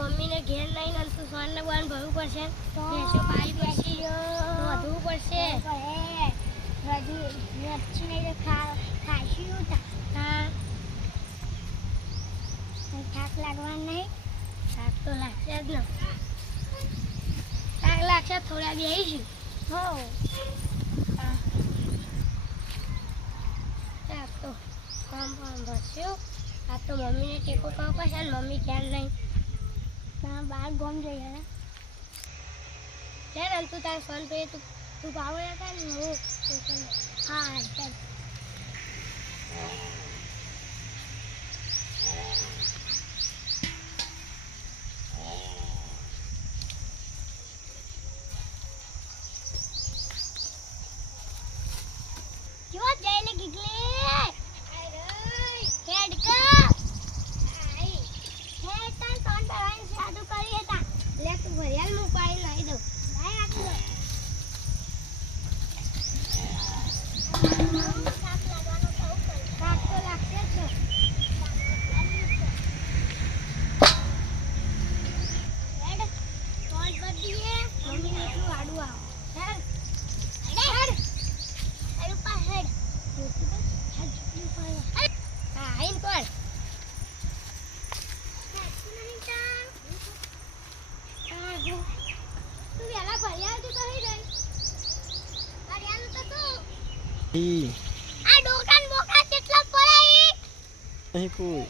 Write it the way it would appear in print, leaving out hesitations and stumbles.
મમ્મીને ઘેર નહીં ને તું સોનને બોન ભરવું પડશે ભેંસો પાળી પડશે વધવું પડશે થાક લાગવા નહીં થાક તો લાગશે જ ને થાક લાગશે થોડા બેસીશું હો થાક તો કામ પણ ભરશું આ તો મમ્મીને ટેકો કરવો પડશે ને મમ્મી ક્યાં નહીં બહાર ગોમ જઈએ ને ચાલ તું તાર ફોન પે તું પાવો હતા ને હું હા ચાલ જો જઈને ગીગલી હેડ કા આઈ હે તાર ફોન પર સાદું કરી હતા લે તું ભરિયાલ હું પાઈ લઈ દઉં લાય આટલું થાક લાગવાનો થવું પડે થાક તો લાગશે જ હેડ ફોન પર દીએ મમ્મીને એટલું આડું આવ હેડ હેડ હેડ ઉપર હેડ હા આઈન કોણ તું વેલા ભર્યા તું કહી દઈ ભર્યાનું તો તું આ ડોકાન બોકા કેટલા પડે અહીં કોઈ